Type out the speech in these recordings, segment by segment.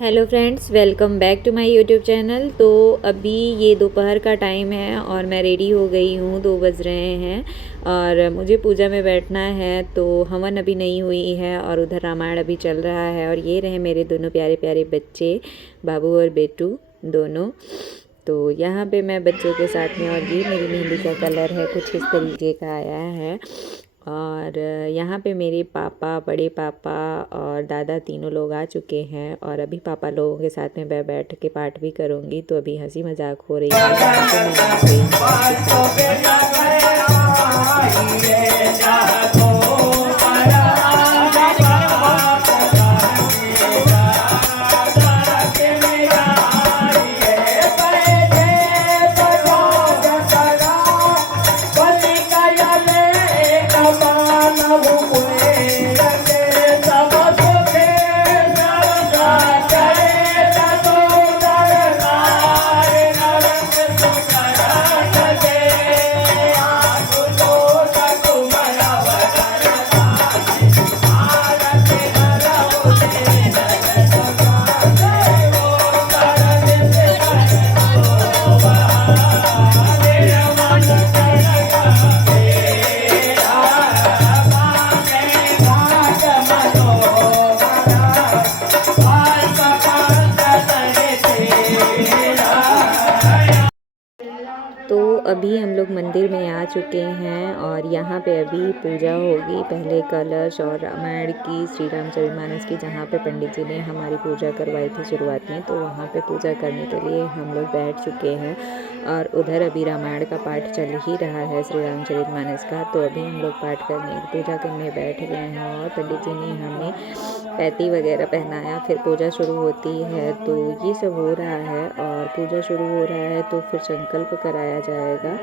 Hello friends, welcome back to my YouTube channel. तो अभी ये दोपहर का टाइम है और मैं रेडी हो गई हूँ। 2 बज रहे हैं और मुझे पूजा में बैठना है। तो हवन अभी नहीं हुई है और उधर रामायण अभी चल रहा है। और ये रहे मेरे दोनों प्यारे प्यारे बच्चे, बाबू और बेटू दोनों। तो यहाँ पे मैं बच्चों के साथ में, और ये मेरी मेहंदी का कलर है, कुछ इस तरीके का आया है। और यहाँ पे मेरे पापा, बड़े पापा और दादा तीनों लोग आ चुके हैं। और अभी पापा लोगों के साथ में मैं बैठ के पाठ भी करूँगी। तो अभी हंसी मजाक हो रही है। यहाँ पे मैं आ गई हूँ उनके साथ में। तो अभी हम लोग मंदिर में आ चुके हैं और यहाँ पे अभी पूजा होगी। पहले कलश और रामायण की, श्री रामचरितमानस की, जहाँ पे पंडित जी ने हमारी पूजा करवाई थी शुरुआत में, तो वहाँ पे पूजा करने के लिए हम लोग बैठ चुके हैं। और उधर अभी रामायण का पाठ चल ही रहा है, श्री रामचरितमानस का। तो अभी हम लोग पाठ करने, पूजा करने बैठ गए हैं और पंडित जी ने हमें पैती वगैरह पहनाया, फिर पूजा शुरू होती है। तो ये सब हो रहा है और पूजा शुरू हो रहा है तो फिर संकल्प कराया जाएगा।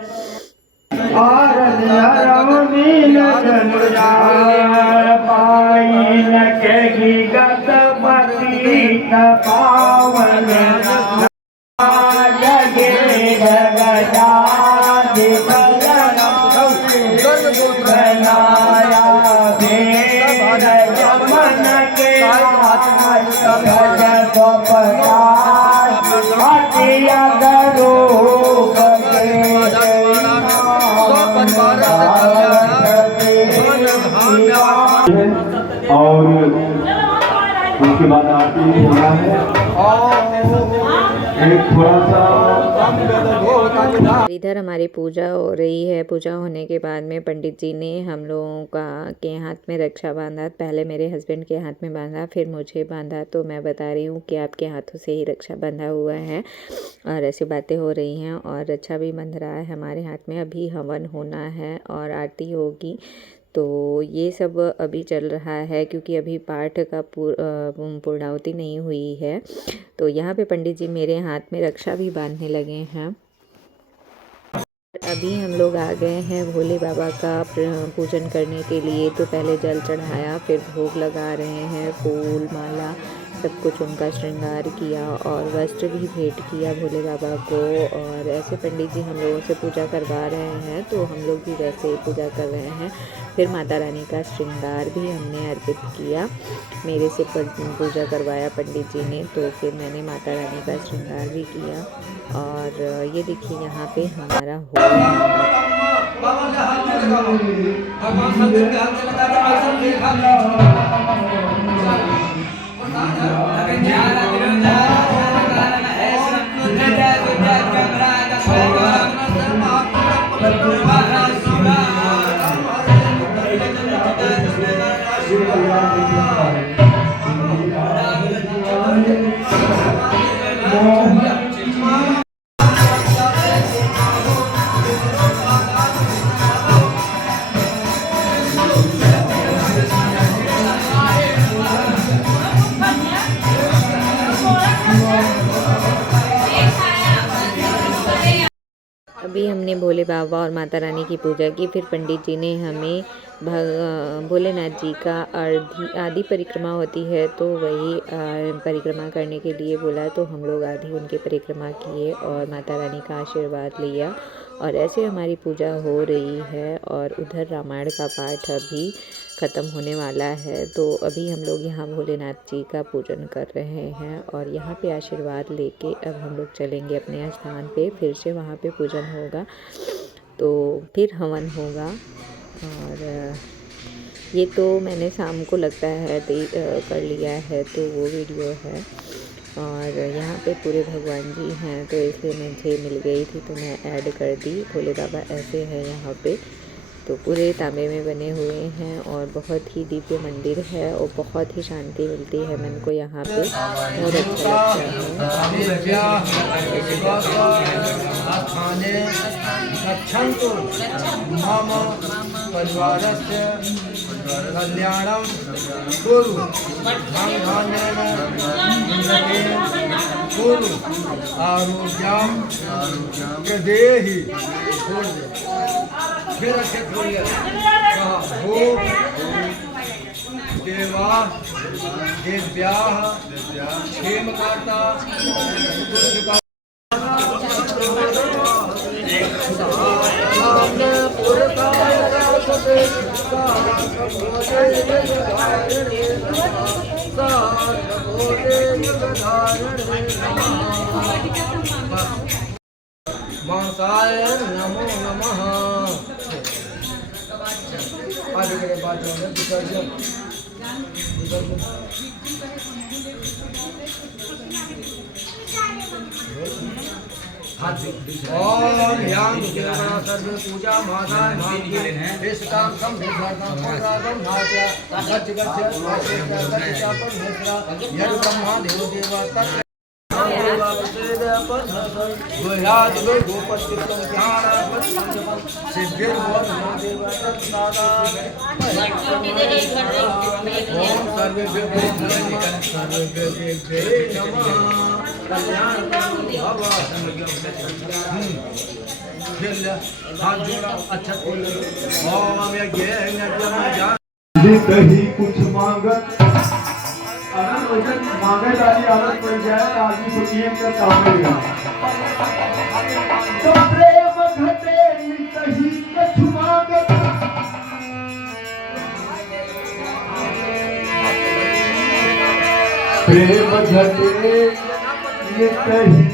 और उसके बाद आरती होना है। एक थोड़ा सा इधर हमारी पूजा हो रही है। पूजा होने के बाद में पंडित जी ने हम लोगों का के हाथ में रक्षा बांधा। पहले मेरे हस्बैंड के हाथ में बांधा, फिर मुझे बांधा। तो मैं बता रही हूँ कि आपके हाथों से ही रक्षा बंधा हुआ है और ऐसी बातें हो रही हैं। और रक्षा भी बंध रहा है हमारे हाथ में। अभी हवन होना है और आरती होगी। तो ये सब अभी चल रहा है क्योंकि अभी पाठ का पूर्णाहुति नहीं हुई है। तो यहाँ पे पंडित जी मेरे हाथ में रक्षा भी बांधने लगे हैं। अभी हम लोग आ गए हैं भोले बाबा का पूजन करने के लिए। तो पहले जल चढ़ाया, फिर भोग लगा रहे हैं, फूल माला सब कुछ उनका श्रृंगार किया और वस्त्र भी भेंट किया भोले बाबा को। और ऐसे पंडित जी हम लोगों से पूजा करवा रहे हैं तो हम लोग भी वैसे ही पूजा कर रहे हैं। फिर माता रानी का श्रृंगार भी हमने अर्पित किया। मेरे से पूजा करवाया पंडित जी ने, तो फिर मैंने माता रानी का श्रृंगार भी किया। और ये देखिए यहाँ पे हमारा हो अभी हमने भोले बाबा और माता रानी की पूजा की। फिर पंडित जी ने हमें भोलेनाथ जी का आदि परिक्रमा होती है तो वही परिक्रमा करने के लिए बोला। तो हम लोग आधी उनकी परिक्रमा किए और माता रानी का आशीर्वाद लिया और ऐसे हमारी पूजा हो रही है। और उधर रामायण का पाठ अभी ख़त्म होने वाला है। तो अभी हम लोग यहाँ भोलेनाथ जी का पूजन कर रहे हैं और यहाँ पे आशीर्वाद लेके अब हम लोग चलेंगे अपने स्थान पे। फिर से वहाँ पे पूजन होगा तो फिर हवन होगा। और ये तो मैंने शाम को लगता है कर लिया है, तो वो वीडियो है। और यहाँ पे पूरे भगवान जी हैं तो इसलिए मुझे मिल गई थी तो मैं ऐड कर दी। भोले बाबा ऐसे हैं यहाँ पे, तो पूरे तांबे में बने हुए हैं और बहुत ही दिव्य मंदिर है और बहुत ही शांति मिलती है मन को यहाँ पे, बहुत अच्छा लगता है। कल्याणम कुरु कुरु आरोग्यम प्रदेहि। फिर अच्छे बोलिए, हो देवा देव्या क्षेमकर्ता मानसाय नमो नमः। आगे के बाद विसर्जन ओम ह्यां देवना सर्व पूजा माता मांगे इष्टाम सम विधातम रागम भात्या गच्छ गच्छ गच्छ परमेश्वरा यद ब्रह्मा देव देवा तत् गोयाद वे गोपतितम ज्ञान सिद्धि बोल देवा तत्नादा ओम सर्वे नमः। कल्याण भवा हाथ जोड़ा अच्छा बोलो। ओम यज्ञ कहीं कुछ मांगत अगर वजन मांगे वाली आदत पड़ जाए तो आदमी को चीन का काम मिलेगा। तो प्रेम घटे कहीं कुछ मांगत प्रेम घटे ये कहीं।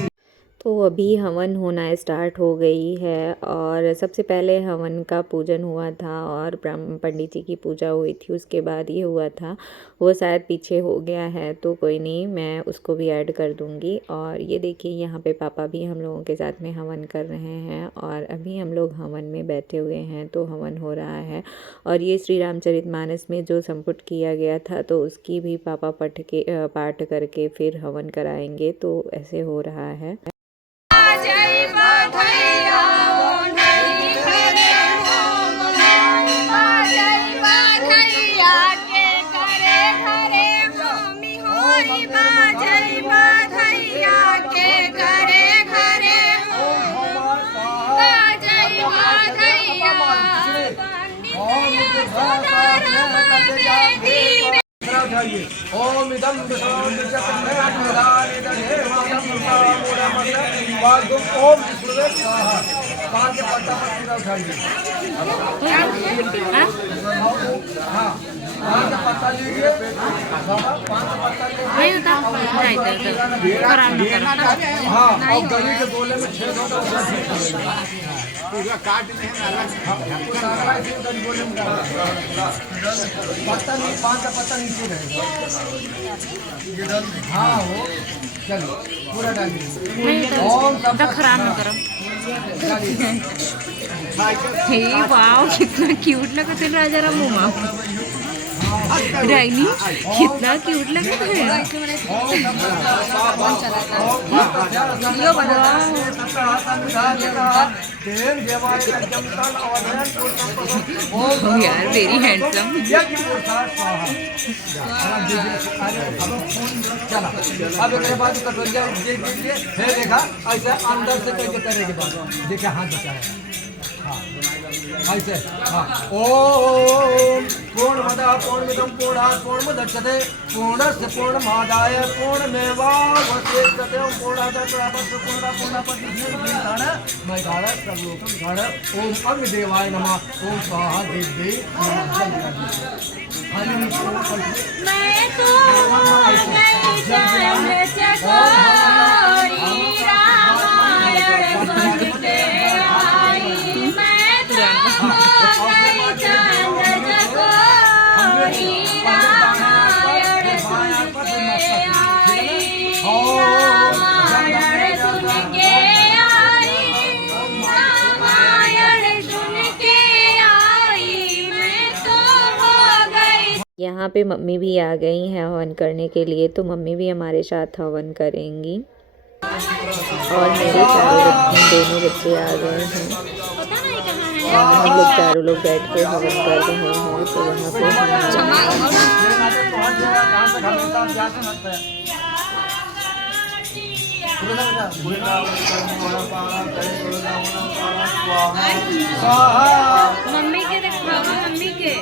तो अभी हवन होना स्टार्ट हो गई है और सबसे पहले हवन का पूजन हुआ था और ब्राह्मण पंडित जी की पूजा हुई थी, उसके बाद ये हुआ था। वो शायद पीछे हो गया है तो कोई नहीं, मैं उसको भी ऐड कर दूँगी। और ये देखिए यहाँ पे पापा भी हम लोगों के साथ में हवन कर रहे हैं और अभी हम लोग हवन में बैठे हुए हैं तो हवन हो रहा है। और ये श्री रामचरितमानस में जो संपुट किया गया था तो उसकी भी पापा पाठ करके फिर हवन कराएंगे, तो ऐसे हो रहा है। ओम इदं ओम पांच पत्ता उठाइए। हाँ पांच पत्ता लीजिए, पांच पत्ता लीजिए। हाँ और गली के गोले में 6 पूरा काट में पत्ता नहीं, 5 पत्ता नीचे रहेगा। हाँ हो चलो पूरा डालिए। ओम खराब न करो। हे वाओ कितना क्यूट लगा तेरा राजा राम मुमा राइनी, कितना क्यूट लगा है। यार वेरी हैंडसम। चला अब एक बाद कटोरिया देखा ऐसा अंदर से कैसे करेगी बात, देखा हाथ बचा है। हाँ ऐसे हाँ ओम पूर्णमदः पूर्णमिदं पूर्णात् पूर्णमुदच्यते पूर्णस्य पूर्णमादाय पूर्णमेवावशिष्यते ओम पूर्णात् पूर्णस्य पूर्णपूर्णपतिर्निर्गण मैगाण सर्वलोकं गण ओम अग्निदेवाय नमः ओम स्वाहा देवी मैं तो गई चंद्र चकोरी रामायण सुन के आई मैं तो गई चंद्र चकोरी रामायण सुन के आई रामायण सुन के आई रामायण सुन के आई मैं तो हो गई। यहाँ पे मम्मी भी आ गई हैं हवन करने के लिए, तो मम्मी भी हमारे साथ हवन करेंगी। और मेरे दोनों बच्चे आ गए हैं। हम लोग चारों लोग बैठ के हवन कर रहे हैं। तो यहाँ पे मम्मी के दिखाओ मम्मी के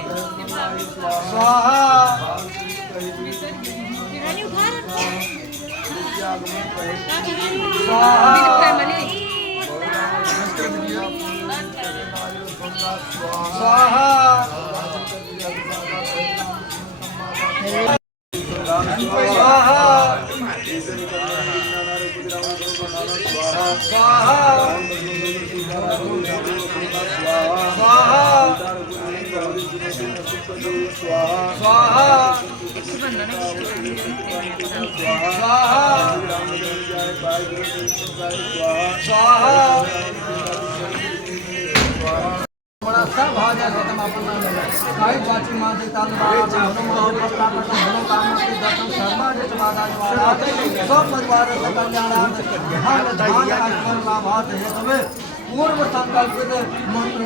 पूर्व संकल्पित मंत्र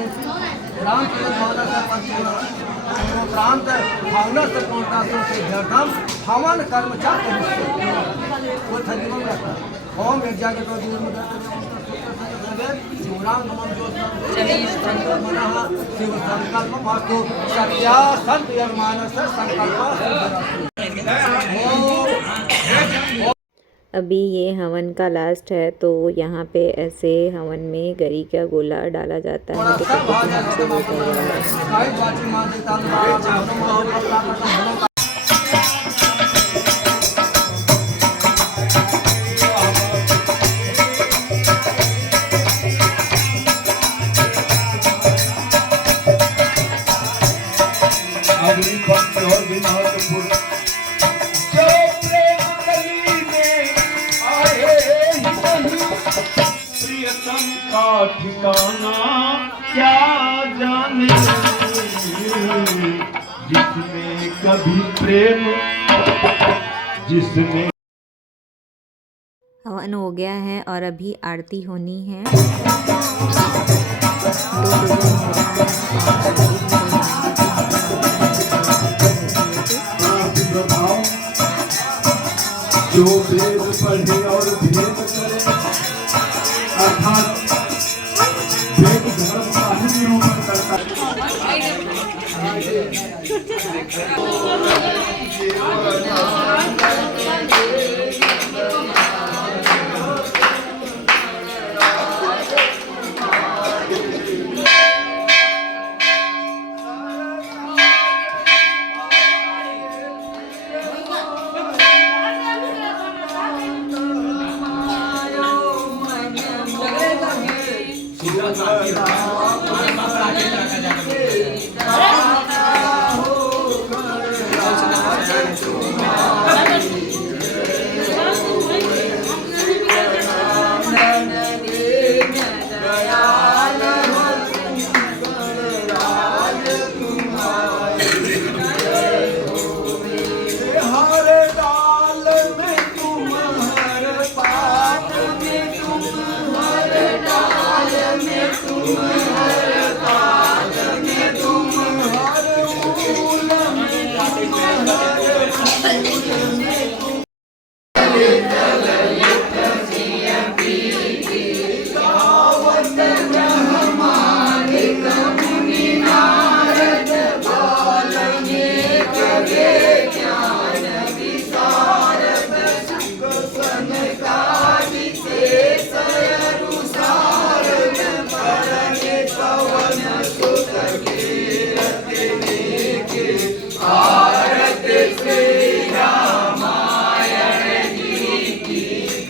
रामप्रांत भावना से पूर्णता से धर्म हवन कर्म चाहते वो थजीवन रहता ओम यज्ञ के तो जीवन में शिवराम नमः शिव संकल्प मास्तु सत्या संत यमानस संकल्प अभी ये हवन का लास्ट है, तो यहाँ पे ऐसे हवन में गरी का गोला डाला जाता है। ठिकाना क्या जाने जिसमें कभी प्रेम जिसमें। हवन हो गया है और अभी आरती होनी है। जो वेद पढ़े और भेद करे अर्थात वेद धर्म का ही निरूपण करता तुम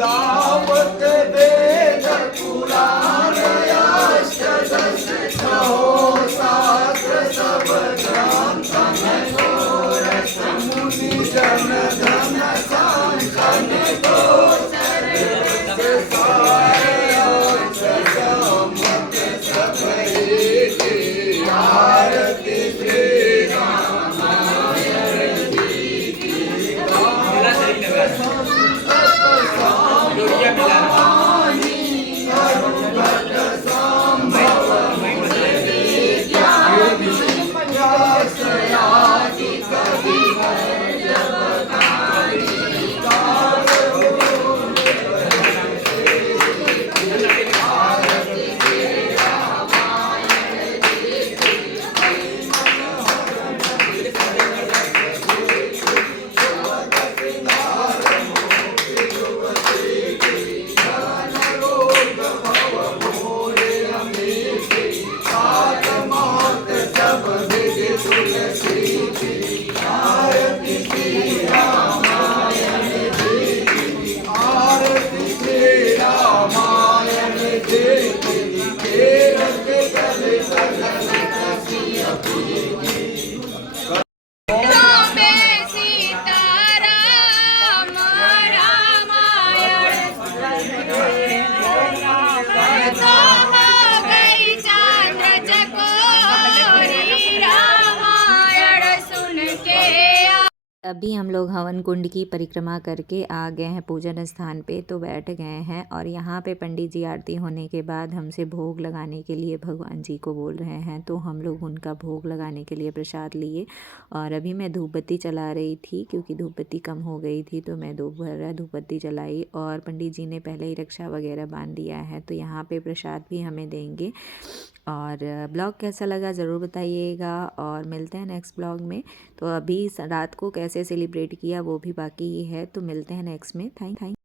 गावत वेद पुराण अष्टदश कहो शास्त्र सब ग्रंथ मुनि जन धन सांसन को आरती श्री रामायण जी की अभी हम लोग हवन कुंड की परिक्रमा करके आ गए हैं पूजन स्थान पे, तो बैठ गए हैं और यहाँ पे पंडित जी आरती होने के बाद हमसे भोग लगाने के लिए भगवान जी को बोल रहे हैं, तो हम लोग उनका भोग लगाने के लिए प्रसाद लिए। और अभी मैं धूप बत्ती चला रही थी क्योंकि धूप बत्ती कम हो गई थी, तो मैं दोबारा धूप बत्ती जलाई और पंडित जी ने पहले ही रक्षा वगैरह बांध दिया है, तो यहाँ पे प्रसाद भी हमें देंगे। और ब्लॉग कैसा लगा ज़रूर बताइएगा और मिलते हैं नेक्स्ट ब्लॉग में। तो अभी रात को कैसे सेलिब्रेट किया वो भी बाकी ही है, तो मिलते हैं नेक्स्ट में। थैंक